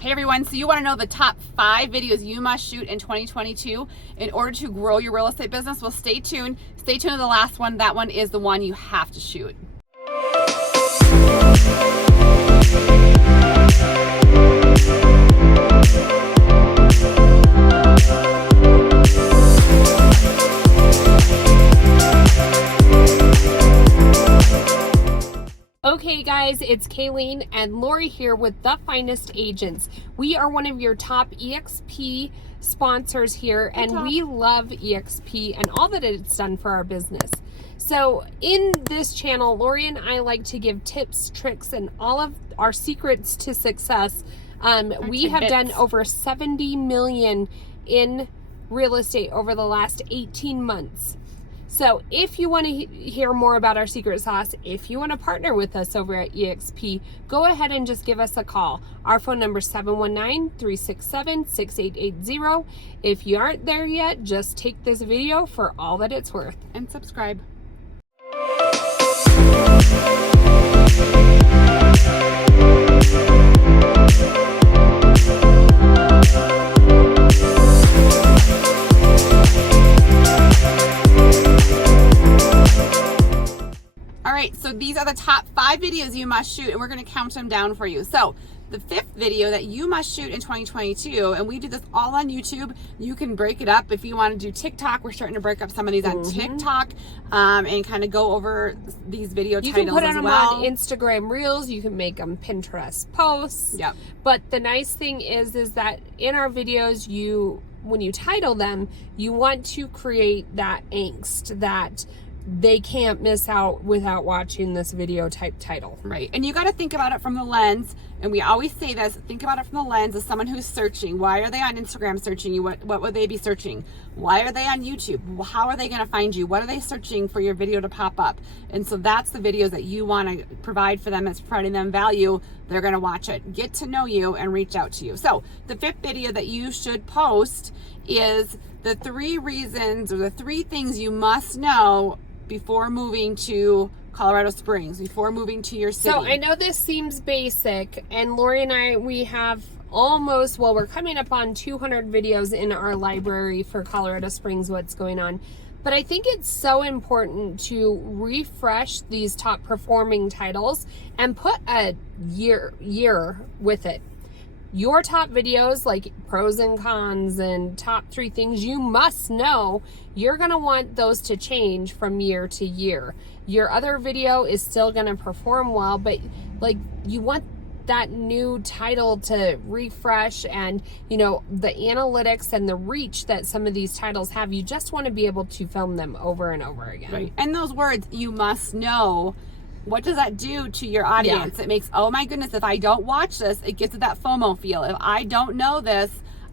Hey everyone, so you want to know the top 5 videos you must shoot in 2022 in order to grow your real estate business? Well, stay tuned. Stay tuned to the last one. That one is the one you have to shoot. Okay guys, it's Kalene and Laurie here with The Finest Agents. We are one of your top EXP sponsors here, and we love EXP and all that it's done for our business. So in this channel, Laurie and I like to give tips, tricks, and all of our secrets to success. We have done over 70 million in real estate over the last 18 months. So if you want to hear more about our secret sauce, if you want to partner with us over at EXP, go ahead and just give us a call. Our phone number is 719-367-6880. If you aren't there yet, just take this video for all that it's worth. And subscribe. So these are the top 5 videos you must shoot, and we're going to count them down for you. So the 5th video that you must shoot in 2022, and we do this all on YouTube. You can break it up if you want to do TikTok. We're starting to break up some of these on TikTok and kind of go over these video titles as well. You can put them on Instagram Reels. You can make them Pinterest posts. Yep. But the nice thing is that in our videos, when you title them, you want to create that angst that they can't miss out without watching this video type title. Right. And you got to think about it from the lens, and we always say this, think about it from the lens of someone who's searching. Why are they on Instagram searching you? What would they be searching? Why are they on YouTube? How are they going to find you? What are they searching for your video to pop up? And so that's the videos that you want to provide for them. That's providing them value. They're going to watch it, get to know you, and reach out to you. So the 5th video that you should post is the 3 reasons, or the 3 things you must know before moving to Colorado Springs, before moving to your city. So I know this seems basic, and Laurie and I, we have we're coming up on 200 videos in our library for Colorado Springs, what's going on. But I think it's so important to refresh these top performing titles and put a year with it. Your top videos, like pros and cons and top 3 things you must know, you're going to want those to change from year to year. Your other video is still going to perform well, but like you want that new title to refresh, and the analytics and the reach that some of these titles have, you just want to be able to film them over and over again. Right. And those words, you must know, what does that do to your audience? Yeah. It makes, oh my goodness, if I don't watch this, it gives it that FOMO feel. If I don't know this,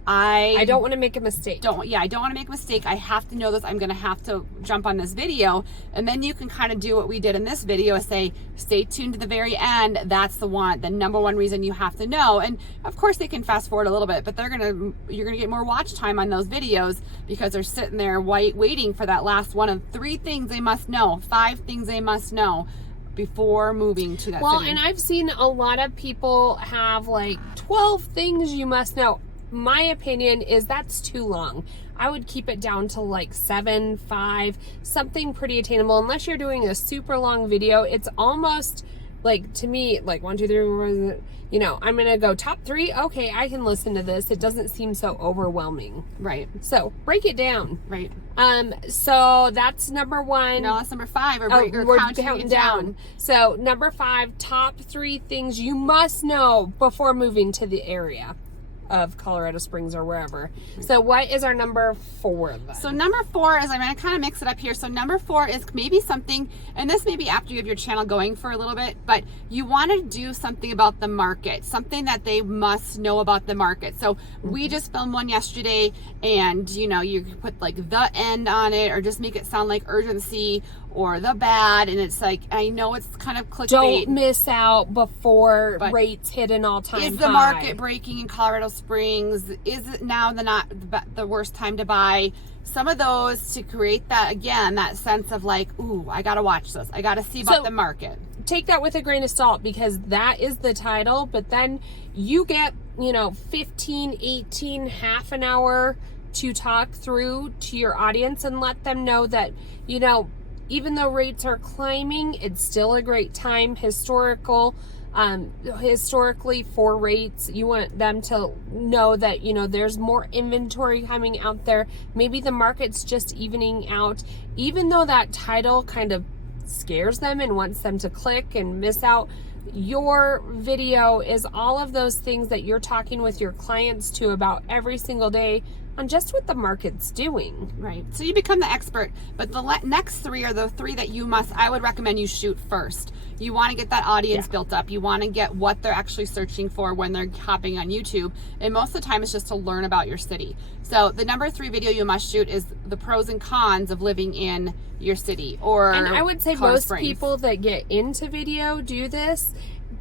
I don't want to make a mistake. I don't want to make a mistake. I have to know this. I'm going to have to jump on this video. And then you can kind of do what we did in this video, is say, stay tuned to the very end. That's the number one reason you have to know. And of course they can fast forward a little bit, but you're going to get more watch time on those videos because they're sitting there waiting for that last one of 3 things they must know, 5 things they must know before moving to that city. And I've seen a lot of people have like 12 things you must know. My opinion is that's too long. I would keep it down to like 7, 5, something pretty attainable. Unless you're doing a super long video, it's almost like, to me, like 1, 2, 3, I'm going to go top 3. Okay, I can listen to this. It doesn't seem so overwhelming. Right. So break it down. Right. So that's number 1. No, that's number 5. We're counting down. So number 5, top 3 things you must know before moving to the area of Colorado Springs or wherever. So what is our number 4 then? So number 4 is, I'm going to kind of mix it up here. So number 4 is maybe something, and this may be after you have your channel going for a little bit, but you want to do something about the market, something that they must know about the market. So we just filmed one yesterday, and you could put like the end on it, or just make it sound like urgency, or the bad, and it's like, I know it's kind of clickbait. Don't miss out before rates hit an all-time high. Is the market breaking in Colorado Springs? Is it now not the worst time to buy? Some of those to create that, again, that sense of like, ooh, I gotta watch this. I gotta see about the market. Take that with a grain of salt, because that is the title, but then you get 15, 18, half an hour to talk through to your audience and let them know that, even though rates are climbing, it's still a great time historically for rates. You want them to know that, there's more inventory coming out there. Maybe the market's just evening out, even though that title kind of scares them and wants them to click and miss out. Your video is all of those things that you're talking with your clients to about every single day on just what the market's doing. Right. So you become the expert, but the next three are the three that I would recommend you shoot first. You want to get that audience built up. You want to get what they're actually searching for when they're hopping on YouTube. And most of the time it's just to learn about your city. So the number 3 video you must shoot is the pros and cons of living in your city And I would say most people that get into video do this.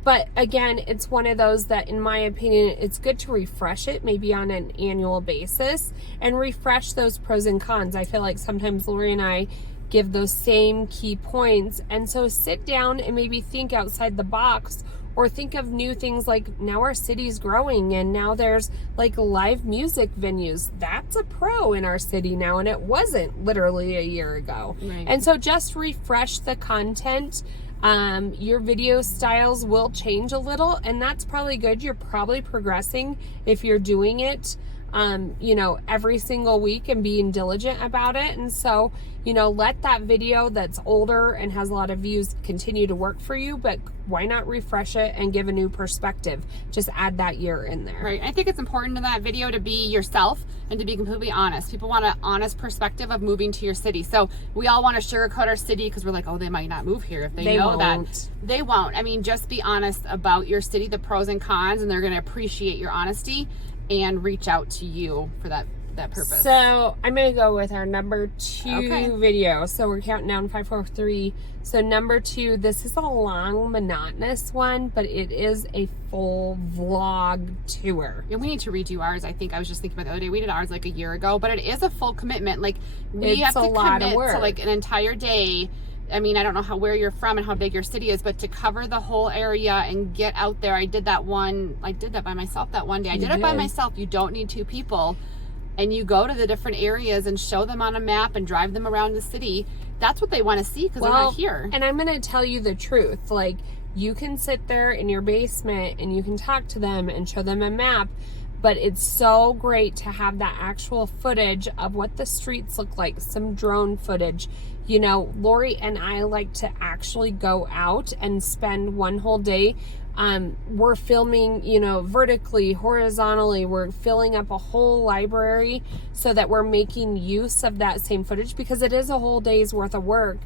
But again, it's one of those that, in my opinion, it's good to refresh it maybe on an annual basis and refresh those pros and cons. I feel like sometimes Laurie and I give those same key points. And so sit down and maybe think outside the box, or think of new things like, now our city's growing and now there's like live music venues. That's a pro in our city now, and it wasn't literally a year ago. Right. And so just refresh the content. Your video styles will change a little, and that's probably good. You're probably progressing if you're doing it, every single week and being diligent about it. And so, let that video that's older and has a lot of views continue to work for you, but why not refresh it and give a new perspective? Just add that year in there. Right. I think it's important in that video to be yourself and to be completely honest. People want an honest perspective of moving to your city. So we all want to sugarcoat our city because we're like, oh, they might not move here if they know won't. that. They won't. I mean, just be honest about your city, the pros and cons, and they're going to appreciate your honesty and reach out to you for that purpose. So I'm going to go with our number 2 video. So we're counting down 5, 4, 3. So number 2, this is a long, monotonous one, but it is a full vlog tour. And we need to redo ours. I think I was just thinking about the other day. We did ours like a year ago, but it is a full commitment. Like we have to commit to like an entire day. I mean, I don't know where you're from and how big your city is, but to cover the whole area and get out there. I did that by myself that one day. I did it by myself. You don't need 2 people. And you go to the different areas and show them on a map and drive them around the city. That's what they want to see because they're not here. And I'm going to tell you the truth. Like, you can sit there in your basement and you can talk to them and show them a map, but it's so great to have that actual footage of what the streets look like, some drone footage. Laurie and I like to actually go out and spend one whole day. We're filming, vertically, horizontally. We're filling up a whole library so that we're making use of that same footage, because it is a whole day's worth of work.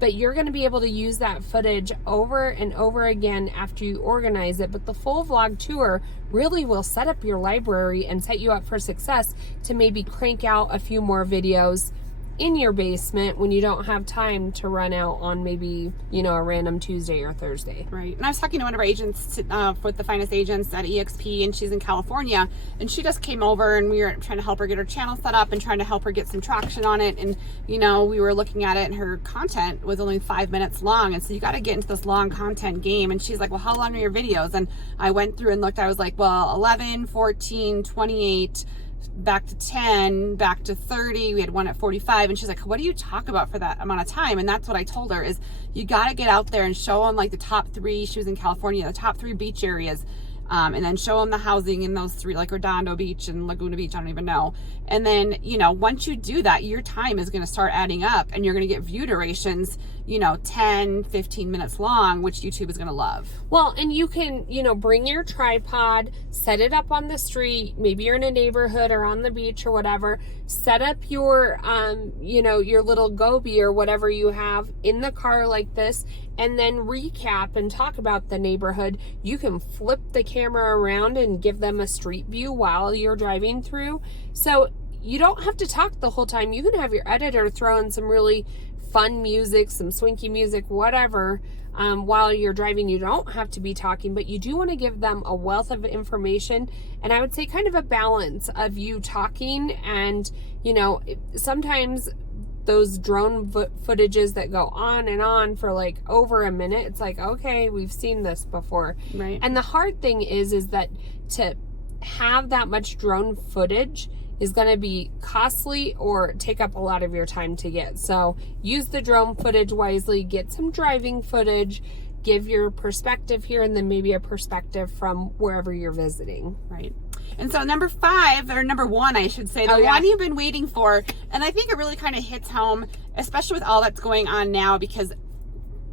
But you're going to be able to use that footage over and over again after you organize it. But the full vlog tour really will set up your library and set you up for success to maybe crank out a few more videos in your basement when you don't have time to run out on maybe, a random Tuesday or Thursday. Right. And I was talking to one of our agents with the finest agents at EXP, and she's in California, and she just came over and we were trying to help her get her channel set up and trying to help her get some traction on it. And, we were looking at it and her content was only 5 minutes long. And so you got to get into this long content game. And she's like, well, how long are your videos? And I went through and looked, I was like, well, 11, 14, 28, back to 10, back to 30. We had one at 45. And she's like, what do you talk about for that amount of time? And that's what I told her is you got to get out there and show them like the top 3. She was in California, the top 3 beach areas. And then show them the housing in those 3, like Redondo Beach and Laguna Beach. I don't even know. And then, once you do that, your time is going to start adding up and you're going to get view durations, 10, 15 minutes long, which YouTube is going to love. Well, and you can, bring your tripod, set it up on the street. Maybe you're in a neighborhood or on the beach or whatever. Set up your, your little Gobi or whatever you have in the car like this, and then recap and talk about the neighborhood. You can flip the camera around and give them a street view while you're driving through. So you don't have to talk the whole time. You can have your editor throw in some really fun music, some swanky music, whatever, while you're driving. You don't have to be talking, but you do want to give them a wealth of information. And I would say kind of a balance of you talking and, sometimes those drone footages that go on and on for like over a minute, it's like, okay, we've seen this before. Right. And the hard thing is that to have that much drone footage is going to be costly or take up a lot of your time to get. So use the drone footage wisely, get some driving footage, give your perspective here, and then maybe a perspective from wherever you're visiting. Right. And so number 5, or number 1, I should say, the one you've been waiting for, and I think it really kind of hits home, especially with all that's going on now, because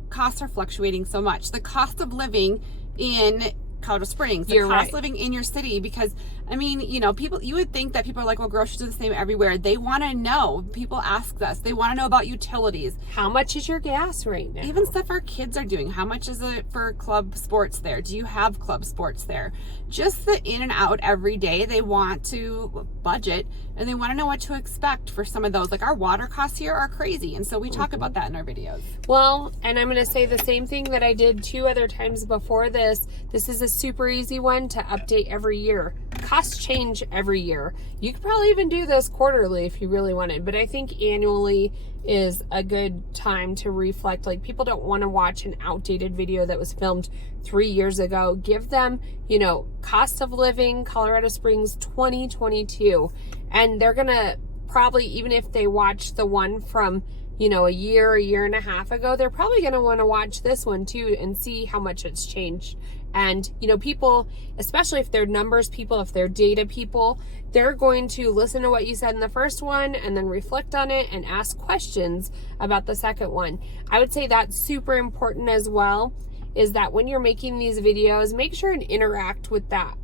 costs are fluctuating so much. The cost of living in Colorado Springs, the cost of living in your city, because I mean, you know, people, you would think that people are like, well, groceries are the same everywhere. They want to know. People ask us. They want to know about utilities. How much is your gas right now? Even stuff our kids are doing. How much is it for club sports there? Do you have club sports there? Just the in and out every day. They want to budget, and they want to know what to expect for some of those. Like our water costs here are crazy, and so we talk about that in our videos. Well, and I'm going to say the same thing that I did 2 other times before this. This is a super easy one to update every year. Costs change every year. You could probably even do this quarterly if you really wanted, but I think annually is a good time to reflect. Like, people don't want to watch an outdated video that was filmed 3 years ago. Give them, you know, cost of living, Colorado Springs 2022. And they're going to probably, even if they watch the one from, you know, a year and a half ago, they're probably going to want to watch this one too and see how much it's changed. And, you know, people, especially if they're numbers people, if they're data people, they're going to listen to what you said in the first one and then reflect on it and ask questions about the second one. I would say that's super important as well, is that when you're making these videos, make sure and interact with that,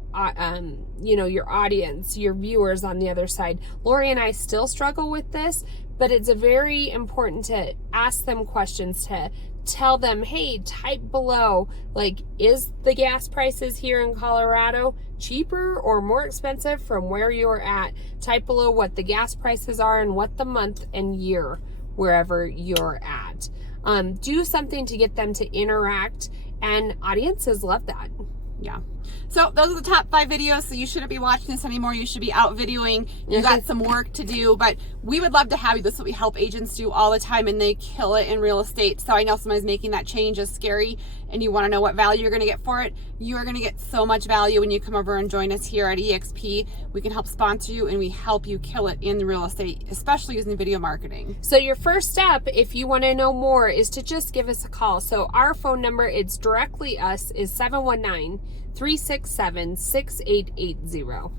you know, your audience, your viewers on the other side. Laurie and I still struggle with this, but it's very important to ask them questions, to tell them, hey, type below, like, is the gas prices here in Colorado cheaper or more expensive from where you're at? Type below what the gas prices are and what the month and year wherever you're at. Do something to get them to interact, and audiences love that. Yeah. So those are the top 5 videos. So you shouldn't be watching this anymore. You should be out videoing. You got some work to do, but we would love to have you. This is what we help agents do all the time, and they kill it in real estate. So I know somebody's making that change is scary, and you want to know what value you're going to get for it. You are going to get so much value when you come over and join us here at EXP. We can help sponsor you, and we help you kill it in the real estate, especially using video marketing. So your first step, if you want to know more, is to just give us a call. So our phone number, it's directly us, is 719-367-6880.